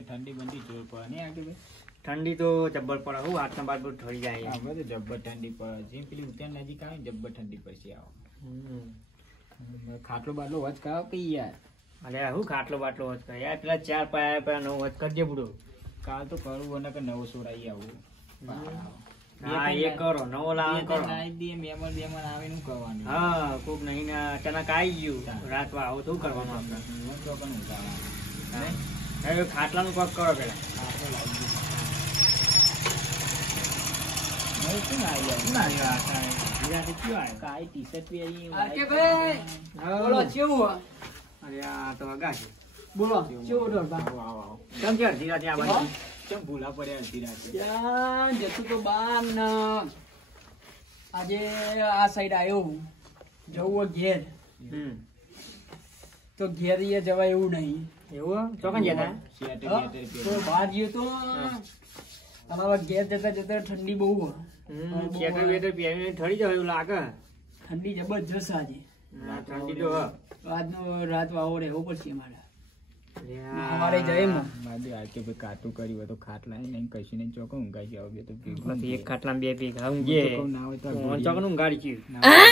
ઠંડી બંધી જોર પડે નહીં આગળ ભાઈ ઠંડી તો જબ્બર પડે હું હાથના બાદ બધું ઠરી જાય આપણે તો જબ્બર ઠંડી પડે જેમ પેલી ઉત્તરાયણ નજીક આવે ને જબ્બર ઠંડી પડશે આવો ખાટલો બાટલો વચ કરાવો કે યાર અરે હું ખાટલો બાટલો વચ કરે યાર પેલા 4 પાયા પેલા 9 વચ કરજે બુડો કાલ તો કરવું અને કે નવો સોડાઈ આવું હા એ કરો નવો લાવો કરો નાઈ દે મેમન બેમન આવે નું કરવાનું હા કોક નહીં ને અચાનક આવી ગયું રાતમાં આવો તો શું કરવાનું આપણે તો પણ ઉતારવાનું હવે ખાટલાનું કોક કરો પેલા કાઈ ટી-શર્ટ પહેરી બોલો કેવું અરે આ તો અગા છે બોલો કેવું ડોબા આવો કેમ છે અડધી રાતે આ બાજુ કેમ ભૂલા પડ્યા અડધી રાતે ત્યાં જતું તો બાર ને આજે આ સાઈડ આવ્યો જવું ઘેર તો ઘેર એ જવાય એવું નહીં એવું ચોકન જતા શેટર હા? બેટર તો બહાર ગયો તો અમારા ઘેર જતા જતા ઠંડી બહુ શેટર બેટર પહેરીને ઠરી જાય એવું લાગે ઠંડી જબરજસ્ત આજે ઠંડી તો રાત વાવો રહેવો પડશે અમારે અલ્યા. અમારે જઈએ ને મારે આ કે ભાઈ કાટું કર્યું હોય તો ખાટલા નહીં કશું નહીં ચોકો ઊંઘાઈ જાવ બે તો ભેગું બસ એક ખાટલામાં બે ભેગા હું ઊંઘીએ. તો કહું ના હોય તો આ ચોકન ઊંઘાડી ગયું.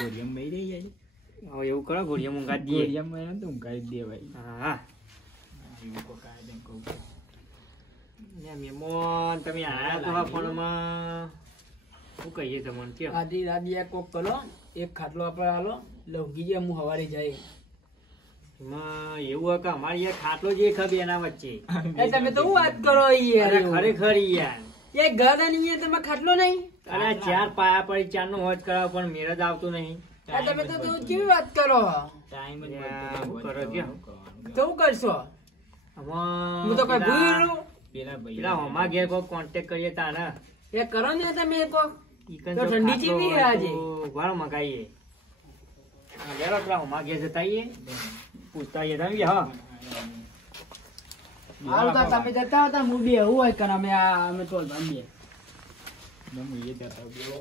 ઘોડિયામાં બેહી રહી જાય હવે એવું કરો ઘોડિયામાં ઊંઘાડી દઈએ. ઘોડિયામાં એને તો ઊંઘાઈ જ દેવાય હા એવું કોઈ કાંઈ નહીં કહું ને મહેમાન તમે આયા તો આ ફોનમાં શું કહીએ તમને કયો આધી રાત બે કોક કરો એક ખાટલો આપણે હાલો લઉંગી જાય હું સવારે જાય એમાં એવું હોય કે અમારી યાર ખાટલો જે ખબર એના વચ્ચે તમે તો હું વાત કરો યાર અરે ખરેખર યાર એ ઘર અને તમે ખાટલો નહીં અરે 4 પાયા પડી 4 નું હોજ કરાવ પણ મેળ જ આવતું નહીં તમે તો કેવી વાત કરો ટાઈમ જ યા, મળતો શું કરો નહીં. કયો? તો શું કરશો આમાં હું તો કઈ પેલા- ભૂલું પેલા ભાઈ પેલા હોમા ઘેર કોઈ કોન્ટેક્ટ કરીએ તાને એ કરો ને તમે કોક ઈકન તો જો ઠંડી ખાટલો જેવી હોય આજે. તો વાળ મગાઈએ હા, લેલો પેલા હોમા ઘેર જતા આવીએ પૂછતા આવીએ તમે હા હાલ તો તમે જતા હતા હું બે એવું હોય કે અમે ટોલ બાંધીએ ગમે એ જતા બેહો.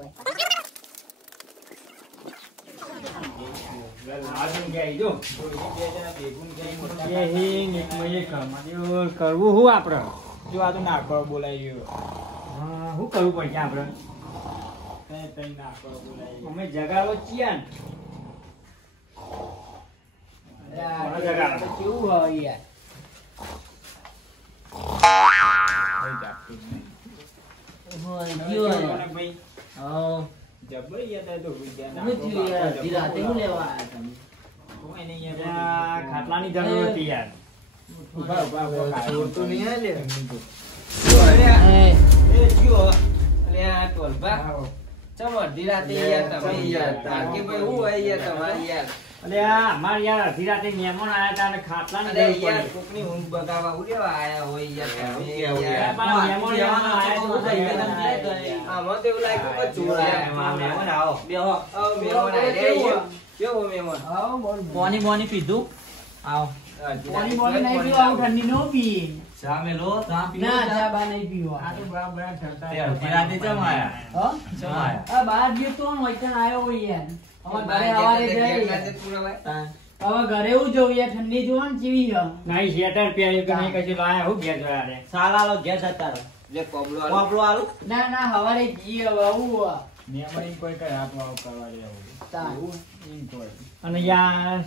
કરવું શું આપડે જો આ તો નાખવા બોલાય શું કરવું પડશે આપડે તઈ નાખવા બોલાય અમે જગાડો છીએ ને કેવું હોય યાર ભાઈ જબર યાર તો ખાટલાની જરૂર હતી યાર ઉભા ઉભા ઉભા તો નહીં આલે ચમ અડધી રાતે યાર તમે યાર તાકે ભાઈ હું હોય યાર તમારી યાર અલે આ અમારે યાર અડધી રાતે મહેમાન આયા હતા અને ખાટલાની અરે જરૂર યાર પડી. કોકની ઊંઘ બગાવવા ઉડેવા આયા હોય યાર તમે કેવું યાર. યાર? મહેમાન આયા તો આમાં તો એવું લાગ્યું કે ચોર આયા. મહેમાન આવો. બેહો. આવો મહેમાન આયા. કેવો મહેમાન? બોની બોની પીધું આવો. બોની બોની નહીં પીવા આવું ઠંડી નો પી સામે લો તા ના ચા બા નહીં પીવા આ તો બરાબર ઠરતા તે અડધી રાતે ચમ આયા? હા ચમ આયા? આ બહાર ગયો તો વૈકન આવ્યો હોય યાર હવે ઘરે સવારે જાય હવે ઘરે એવું જોવું યાર ઠંડી જોવો ને કેવી છે નહીં સ્વેટર પહેર્યું કે નહીં કશું લાયા હું ઘેર જોયા રે સાલાલો ઘેર જતા રહો. જે કોબલો આલું. ના ના હવારે જી હવે આવું મહેમાન ઈ કોઈ કઈ હાથ વાવ કરવા દે આવું. તા. ઈ કોઈ. અને યાર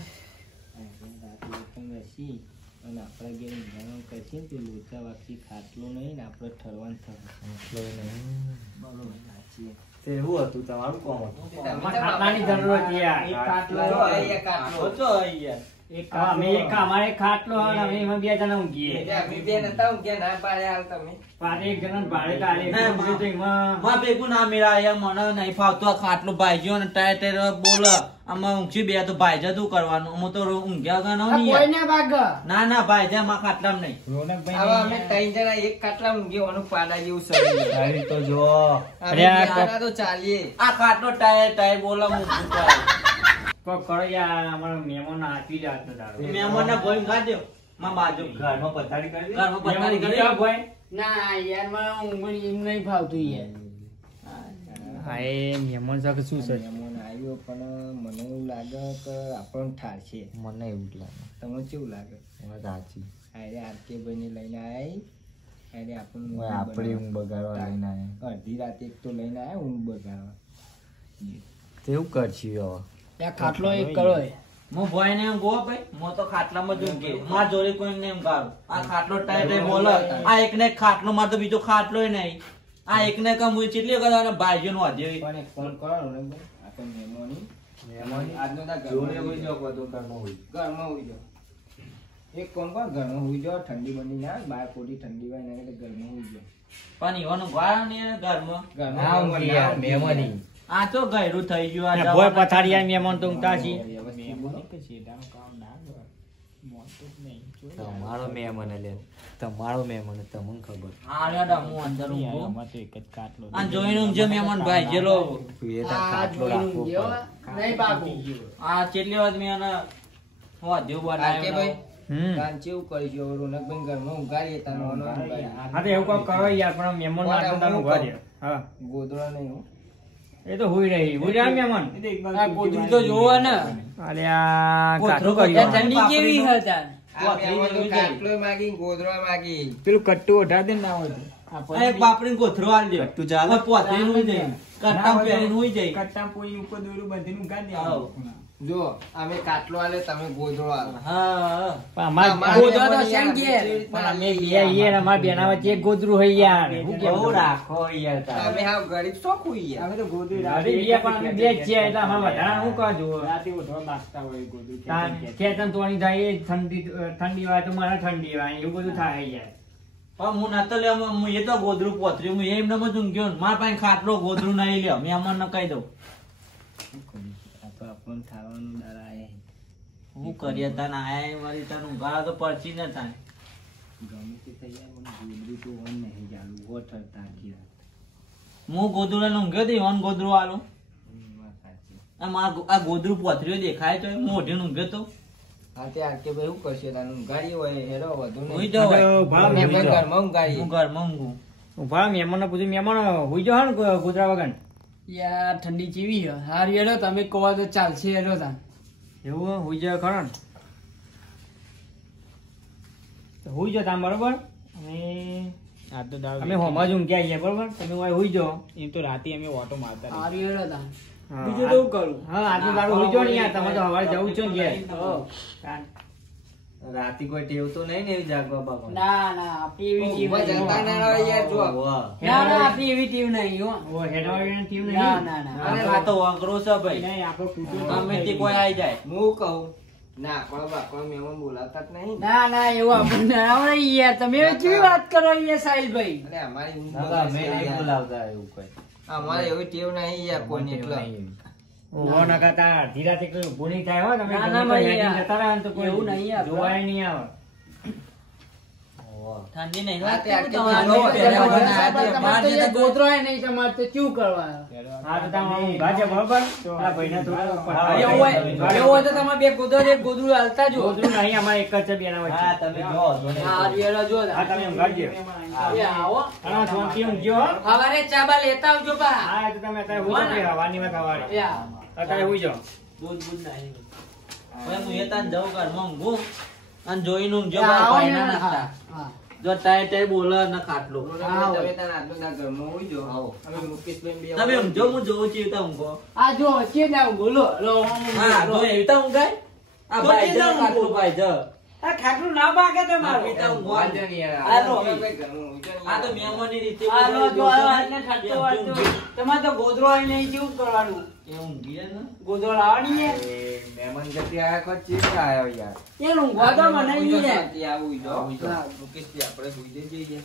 અને આપણા ઘેર ઘણો કશી તે લોચા વાગતી ખાટલો નહીં ને આપણે ઠરવાનું બરોબર સાચી. એવું હતું તમારું કોમ હતું અમારે ખાટલાની જરૂર હતી યાર એક ખાટલો અહીંયા ખાટલો તો અહીંયા એક અમે એક અમારે એક ખાટલો અને અમે એમાં 2 જણા ઊંઘીએ અમે બે નતા ઊંઘ્યા, ના પાડ્યા હાલ તમે. પાછે એક જણા ભાડે તો આલે ના, બીજું તો એમાં માં ભેગું ના મેળાય મને નહીં ફાવતું આ ખાટલું ભાઈજો ને ટાયર ટાયર બોલ આમાં ઊંઘી બે તો ભાઈ જતું કરવાનું અમે તો ઊંઘ્યા ગા આ નહીં કોઈ ના ભાગ ના ના ભાઈ જા માં ખાટલામાં નહીં રોનકભાઈ આવા અમે ત્રણ જણા એક ખાટલા ઊંઘીએ, ઓનું પાડા જેવું શરીર. તારી તો જો અમે અરે આ બિહારા તો ચાલીએ. આ ખાટલો ટાયર ટાયર બોલ ઊંઘું કરે કોક કરો યાર અમારા મહેમાન આપી જાત તો દારૂ મહેમાન ને ભોય ગાડ્યો માં બાજુ ઘરમાં પથારી કરી ઘરમાં પથારી મહેમાન કરી જીતા ભાઈ ના યાર મને ઊંઘ એમ નહીં ફાવતું યાર હા એ મહેમાન સાથે શું છે મહેમાન આવ્યો પણ મને એવું લાગે કે આપણને ઠારશે. મને એવું જ લાગે તમને કેવું લાગે? સાચી અરે આરકે ભાઈ ને લઈને આયા અરે આપણને ઓય આપણી ઊંઘ બગાડવા લઈને આયા. અડધી રાતે એક તો લઈને આયા ઊંઘ બગાડવા. તેવું કરશું હવે. ત્યાં ખાટલો એક કરો એ. હું ભોય ને એમ ગો ભાઈ હું તો ખાટલામાં જ ઊંઘે માર જોડે કોઈ ને એમ ગાળું આ ખાટલો ટાઈટ બોલે આ એકને એક ખાટલો માર તો બીજો ખાટલો નહીં આ એકને કમ હું ચેટલી વખત ભાઈઓ નું આજે પણ એક ફોન કરો ને ભાઈ, આપણે મહેમાની આજનો દા જોડે હોઈ જાઓ બધું ઘરમાં હોય. ઘરમાં હોઈ જાઓ. એક ફોન કરો, ઘરમાં હોઈ જાઓ. ઠંડી બંડી ના આવે, બહાર ખોટી ઠંડી હોય ને એટલે ઘરમાં હોઈ જાઓ. પણ ઈવાનું ગાળ ને ઘરમાં ના ઊંઘી યાર, મહેમાની. આ તો ગયરું થઈ ગયું આ ભોય જવાના પથારી મહેમાન તો ઊંઘતા છે. વ્યવસ્થિત કે શેઠાનું કામ ના કરે. મોટું જ નહીં. તમારો મહેમાન લે, તમારો મહેમાન તમને ખબર. આ લેડા હું અંદર ઊંઘું આમાં તો એક જ ખાટલો. આ જોઈને ઊંઘજો મહેમાન ભાઈ જેલો તું એ તાર ખાટલો રાખવો પડે. નહીં બાબુ. આ ચેટલી વાર મેં આને વાદ્યો કાકે ભાઈ, બનાવ્યો કાન ચેવું કરીશું? હવે રોનકભાઈ ઘરમાં ઊંઘાડીએ તાનો ઓનો ઊંઘાડીએ. હા તો એવું કામ કરો યાર, પણ મહેમાન ના આટલું ઊંઘવા દે. હા ગોદડો નહીં હો. એ તો હુઈ રહી મહેમાન. આ ગોદડું તો જોવો ને. અરે આ કાઠું ત્યાં કર્યું. ઠંડી કેવી હતા. આ મહેમાન તો ખાટલોય માગી, ગોદડો માગી. પેલું કટ્ટું ઓઢા દે ને ના હોય તો. એક બાપડી કોથરો આલ દે તું ચાલે પોતરી નું જઈ કટ્ટા પહેરીને હુઈ જઈ કટ્ટા પોઈ ઉપર દોરું બાંધીને ઊંઘા દે. આવો. જો અમે કાટલો આલે, તમે ગોદડો આલો. હા પણ અમારે ગોદડો તો શેમ ઘેર. પણ અમે બે યાર અમારા બેના વચ્ચે એક ગોદરું હોય યાર. હું કેમ બહુ રાખો યાર તારે. અમે હાવ ગરીબ શોખ હોઈએ. અરે બે પણ અમે બે જ છીએ એટલે અમારે વધારે શું કરજો. ખેતન તોડી જાય એ ઠંડી હોય તો મારે ઠંડી હોય એવું બધું થાય યાર. પણ હું નતો લે હું એ તો ગોદરું પોતરી હું એમને જ ઊંઘ્યો ને મારા પાસે ખાટલો ગોદરું નહીં લ્યો મેં અમને કહી દઉં આ તો આપણને ખાવાનું ડરાય. હું કરીએ તને આયા મારી તને ઊંઘાડા તો પડતી ને તાને ગમે તે થઈ જાય, મને ગોદડું તો ઓન નહીં ચાલુ. ગોઠર તાકી રાખ. હું ગોદરું લઈને ઊંઘ્યો તો ઓન ગોદરું આલું વાત સાચી. આ ગોદરું પોતરીઓ દેખાય તો મોઢે ઊંઘ્યો તો હા તે આરકે ભાઈ શું કરશે? તારું ઊંઘાડી હોય હેરો વધુ હુઈ નહીં. જાઓ ભાડા મેં હુઈ પણ જાઓ. ઘરમાં ઊંઘાડીએ. હું ઘરમાં ઊંઘું ઉભા મહેમાન પૂછ્યું મહેમાન હુઈ જાઓ ને ગોદરા વગર. યાર ઠંડી જેવી છે. હારું હેડો તમે કહો તો ચાલશે હેડો તા. એવું હુઈ જાવ ખરો ને? તો હુઈ જાઓ તમે બરોબર. અમે હોમાં જ ઊંઘ્યા છીએ બરોબર. તમે હોય હુઈ જાઓ. એમ તો રાતે અમે ઓટો મારતા હારું હેડો તા. હા. બીજું તો શું કરું? હા આજનું દારૂ હુઈ જાઓ ને યાર. તમે તો સવારે જવું છે ને ઘેર. હો. રાતે કોઈ ટેવ તો નહીં ને એવી જાગવા બાગવા ના ના આપણી એવી ટીમ ઊંઘવા નહીં. જતા ના હોય યાર, જો. ના ના આપણી એવી ટીમ નહીં હો. ઓ હેડવાળીની ટીમ નહીં. ના ના ના. આ તો વાંકરો છે ભાઈ નહીં, આપણો કુટુંબ ગમે તે કોઈ આવી જાય હું કહું ના પણ બાપા મહેમાન બોલાવતા જ નહીં. ના ના એવું આપણને ના આવડે યાર. તમે કેવી વાત કરો યાર સાહિલભાઈ. અરે અમારી ઊંઘ ના, બગડશે અમે નહીં યાર. બોલાવતા એવું કઈ. અમારે એવી ટેવ નહીં યાર કોઈને એટલે. ઓહો ના કરતા અડધી રાતે કોઈ ઊભું નહીં થાય હો. તમે ના, ગમે ના, તો ભાઈ, હેડીને યાર. જતા રહો ને તો કોઈ એવું નહીં આપણે. જોવાય નહીં આવે. ઠંડી નહીં રાતે લાગતી આટલી તમારે બધી પહેલા જોવો, બધા પહેલા તમારે તો બહાર યાર જતા ગોતરો ય નહીં તમારે તો શું કરવા? હા તો તમે ઊંઘા છે બરોબર. પેલા ભાઈને થોડું પઠાવી એવું હોય એવું હોય તો તમારે બે ગોદરો એક ગોદરું હાલતા જો. ગોદરું નહીં અમારે એક જ છે બેના વચ્ચે. હા તમે જો હા હારું હેડો જો તા. હા તમે ઊંઘાડજો. એ આવો. હા શાંતિ ઊંઘજો હો. સવારે ચા બા લેતા આવજો પા. હા એ તો તમે અત્યારે હુઈ જાઓ. હવાની માં સવારે એ આવો. અત્યારે હુઈ જાઓ. દૂધ બૂધ નહીં હવે હું એ તાન જાઉં ઘરમાં ઊંઘું અને જોઈને ઊંઘજો એ મારા આવો ભાઈ ને. ના હા, નાખતા હા. જો ટાઈ ટાઈ બોલે ને ખાટલો રોનકભાઈ, તમે તાર આજનો દા ઘરમાં હોઈ જાઓ. આવો. અમે મુકેશભાઈ બે તમે ઊંઘજો હું જોઉં છું એવી ઊંઘો આ જો છે ને આવું બોલો લો હા જો એવી તો ઊંઘાય આ તો ભાઈ કેવી જ રીતે ખાટલું ઊંઘો? ભાઈ જ આ ખાટલું ના ભાગે હા, તમારું. પીતા ઊંઘો. વાંધો નહીં યાર. આ લો. રોનકભાઈ ઘરમાં હોઈ જાઓ આ તો યાર. મહેમાનની રીતે આ લો જો બધા આ એટલે ખાટલો વાળો. તમારે તો ગોદરો આઈ નહીં કેવું કરવાનું? એ ઊંઘી જાય ને ગોદરો લાવવાની છે? એ મહેમાન જતી આયા કોણ ચીડ આયો યાર. યાર ઊંઘવા તો મને હોઈ નહીં જાઓ, ને. શાંતિ આવું હોઈ જાઓ. હા. મુકેશભાઈ આપણે હોઈ જઈએ.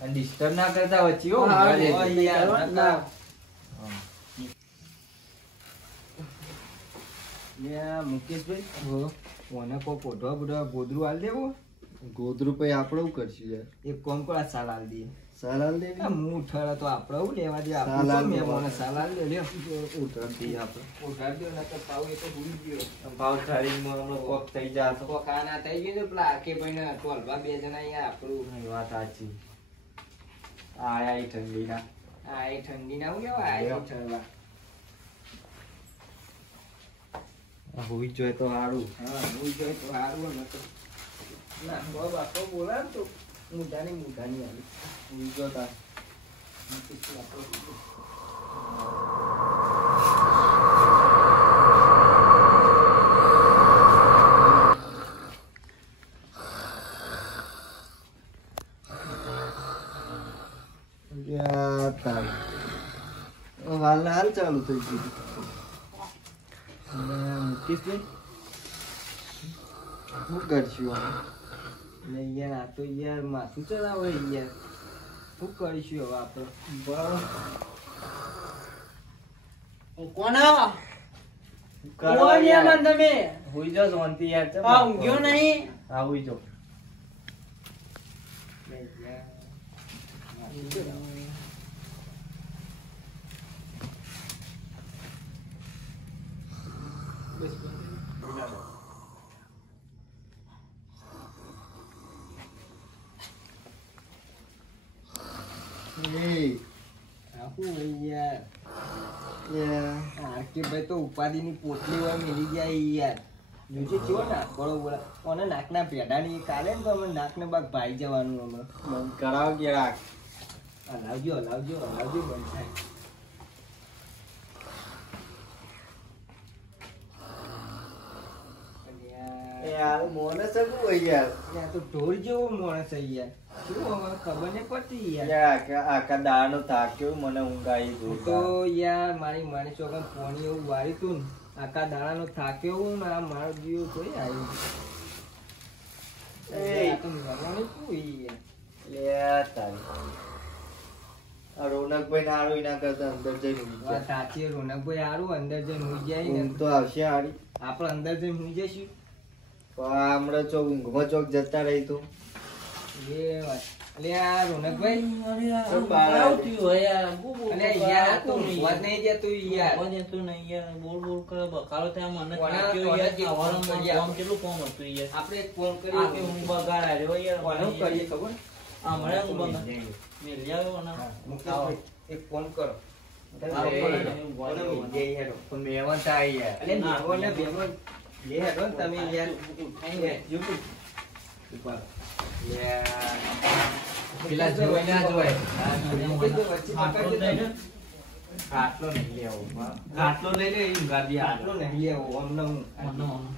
અને ડિસ્ટર્બ ના કરતા વચ્ચે હો. હા, ઊંઘવા દેજો. હા, યાર, નકર- ના. યા મુકેશભાઈ કોને કો પોઢવા બોઢવા ગોદરું હાલ દેવું ગોદરું પછી આપણે શું કરશું યાર? એક કોમ કરો સાલ હાલ દઈએ સાલાલ દેવી? આ મું ઉઠાડે તો આપણે હું લેવા દે સાલ આપણે હાલ તો દે. મહેમાનને સાલ હાલ દે લ્યો ઉતાર દઈએ આપણે. ઉઠાડ દો નકર પાવ એ તો ભૂલી ગયો ભાવ ઠારીમાં હમણાં કોક થઈ જાય તો તો ખાના થઈ ગયું તો પેલા આકે ભાઈ ને ટોલવા બે જણા અહીંયા આપણું એ વાત સાચી આયા ઈ ઠંડીના આ એ ઠંડી ના હું કેવા આ ઠરવા હોવી જોઈએ તો સારું. હા હું જોઈ તો સારું ને તો ના બહુ બાપો બોલાવ તો મુઢાની આવી હુઈ જો તાર. યા તાર. હાલ ચાલુ થઈ ગયું. મુકેશભાઈ શું કરશું હવે? ને યાર આ તો યાર માથું ચલાવે યાર શું કરીશું હવે આપણે કોના કરવા કોણ યાર? યાર તમે હુઈ જાઓ શાંતિ યાર ચમ આ ઊંઘ્યો નહીં હા હુઈ જાઓ ને યાર માથું ચલાવે. એ આ શું હોય યાર યા. આ કે ભાઈ તો ઉપાધિની પોટલી હોય મિલી ગયા યાર જોજે કેવો નાક બોલો બોલા કોને નાકના પેડાની કાલે ને તો અમે નાકને બાગ ભાઈ જવાનું અમે બંધ કરાવ કે રાખ. હલાવજો હલાવજો હલાવજો બંધ થાય એ યાર મોને સગું હોય યાર. યાર તો ઢોર જેવો માણસ છે યાર શું હવે ખબર નહીં પડતી યાર યાર આખા દાડનો થાક કેવું મને ઊંઘ આવી હું ગયું. તો યાર મારી માની ચોકન પોણી એવું વાળી તું ને આખા દાડાનો થાક્યો હું ને આ મારો જીવ કોઈ આવ્યું એ. આ તો મરવાનું શું યાર યાર તારી. આ રોનકભાઈ ને હારું એના કરતા અંદર જઈને ઊંઘી વાત જાય. સાચી રોનકભાઈ હારું અંદર જઈને હુઈ જાય ને ઊંઘ તો આવશે હારી. આપણે અંદર જઈને હુઈ જઈશું પણ હમણાં ચોક ઊંઘમાં ચોક જતા રહી તું. એ વાત અલે આ રોનકભાઈ શું બહાર આવું થયું હોય યાર. બોલ બોલ અલે બોલ યાર આ કરો. તો ઊંઘવા જ નહીં જતું યાર આવવા દેતું નહીં યાર. બોલ બોલ કરે બકાલો ત્યાં મને કોના- થાક્યો કોના યાર. જે સવારમાં ફોન કર્યા? કામ કેટલું કામ હતું યાર. આપણે એક ફોન આખી કરીએ ઊંઘ બગાડ્યા રે યાર. કોને કરીએ ખબર હમણાં ઊંઘ બગાડ. મેં લઈ આવ્યો ને. મુકેશભાઈ એક ફોન કરો આવો અલે કરો. કોને મીજે યાર પણ મહેમાન થાય યાર અલે મહેમાન ને મહેમાન લે હેડો ને તમે યાર ઉઠાઈને ઉપર યાર પેલા જોઈ ના જોય ખાટલો લઈ લે. ખાટલો નહીં લેવો ખાટલો લઈ લે ઈ ગાડી ખાટલો નહીં લેવો અમને હું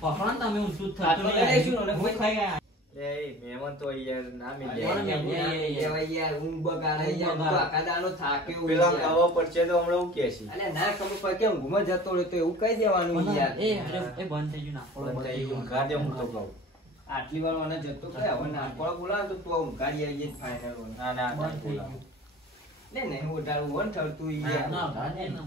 પકડો ને તમે ઊંચું જ થતું ખાટલો નહીં. લઈ લઈશું ને, હું ખાઈ ગયા. એ મહેમાન તો યાર ના કોને મિલે. મહેમાન? લેવાય યાર ઊંઘ બગાડે યાર ઊંઘ તો આખા દાડો થાક્યો હોય પેલા યાર. ખબર પડશે તો હમણાં હું કહેશી. અલે ના ખબર પડે કે ઊંઘમાં જતો રહ્યો તો એવું કહી દેવાનું યાર એ બંધ થઈ ગયું નાખો. બંધ થઈ ગયું. ઊંઘા દે હું તો કહું. આટલી વાર મને જતો કહે હવે નાનપણ બોલાવે તો તું ઊંઘાડી આવીએ ફાઇનલ ના ના બંધ થઈ ગયું. ને નહીં ઉડાડું વન થતું ના, યાર ભાગે ના.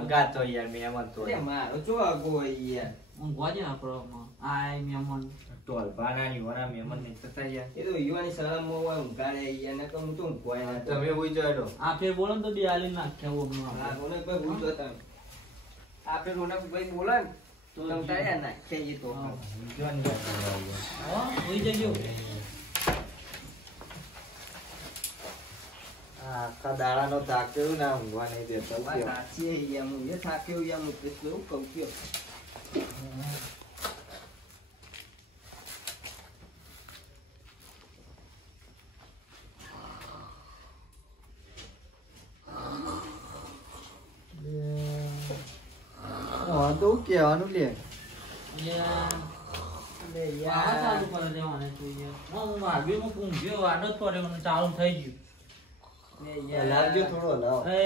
હગા તો યાર મહેમાન તો અલે મારો જો આગો હોય યાર ઊંઘવા દે ને આપણો. આય મહેમાન. ટોલપાના યુવાના મહેમાન નહીં થતા યાર. એ તો યુવાની સલામમાં હોય ઊંઘાડે યાર ને હું તો ઊંઘવાય ના તમે હુઈ જાઓ. આ ફેર બોલો ને તો બે આલી નાખ્યા ઓગણું હા આપણે. રોનકભાઈ ભૂલ જો તમે આપણે રોનકભાઈ બોલે ને તો તમે યાર નાખીએ તો હા, હોઈ જજો. આખા દાડાનો થાક કેવું ના ઊંઘવા નહીં દેતો. વાત સાચી છે યાર હું એ થાક્યો યાર મુકેશ એવું કહું કયો હા તો હું કહેવાનું લે. યાર, અલે આ યાર ચાલુ કરી દેવાને તું યાર. હું ભાગ્યો, હું ઊંઘ્યો, આડો જ પડ્યો, મને ચાલુ થઈ ગયું. અલે યાર હલાવજો થોડો હલાવો. એ,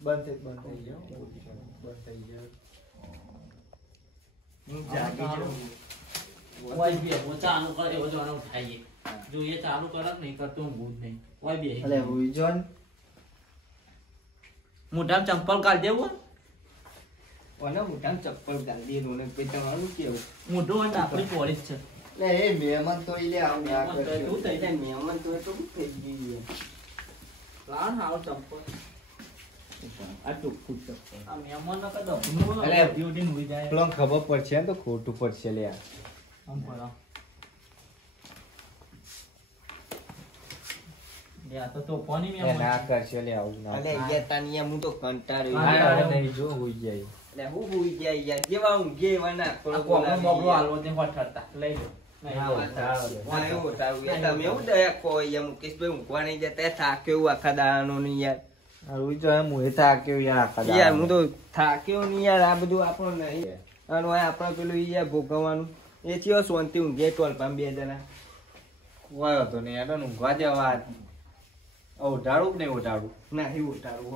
બંધ થઈ ગયો. બંધ થઈ ગયો. હું જાગી જાઉં ઓય બે, હું ચાલુ કરે એવો જોવાનો ઉઠાઈએ. જો એ ચાલુ કરે કે નહીં કરતો ઊંઘું જ નહીં. ઓય બે. અલે હુઈ જો ને. મોઢામાં ચંપલ કાઢ દેવું. કોને મોઢામાં ચપ્પલ ગાલી રોનકભાઈ તમારું કેવું મોઢું અને આપણી પોલીસ છે. લે એ મહેમાન તો ઈ લે આવું ના મહેમાન તો કરશો. શું થઈ જાય? મહેમાન તો એટલું થઈ ગયું યાર લાવ ને આવો ચંપલ. આ ટોકું ચપ્પલ આ મહેમાનનો કઈ ડબલું અલે, ઉડી ઉડીને ઉડી જાય. પેલો ખબર પડશે ને તો ખોટું પડશે લે. આમ ભરો. લે, આ તો તોફાની લે મહેમાન ના છે. કરશે લે આવું ના. અલે યાર તાનિયા હું તો કંટાળ્યો ના, યાર. નહીં જો હુઈ જાય. એટલે હું ભૂઈ ગયા યાર જેવા ઊંઘે એવા નાખો આ કોકનો મોગલો હાલવો તે હોટ ઠરતા લઈ લો તમે એવું દયા કહો યાર મુકેશભાઈ ઊંઘવા નહીં જતા થાક્યો એવું આખા દાડાનો નહીં યાર હારું તો એમ હું થાક્યો યાર આખા યાર હું તો થાક્યો નહીં યાર આ બધું આપણો નહીં અને આપણે પેલું યાર ભોગવવાનું એ થયો શાંતિ ઊંઘે ટોલપામ 2 જણા કોઈ હતો નહીં યાર ઊંઘવા જવા ઉઠાડું કે નહીં ઉઠાડું નહીં ઉઠાડું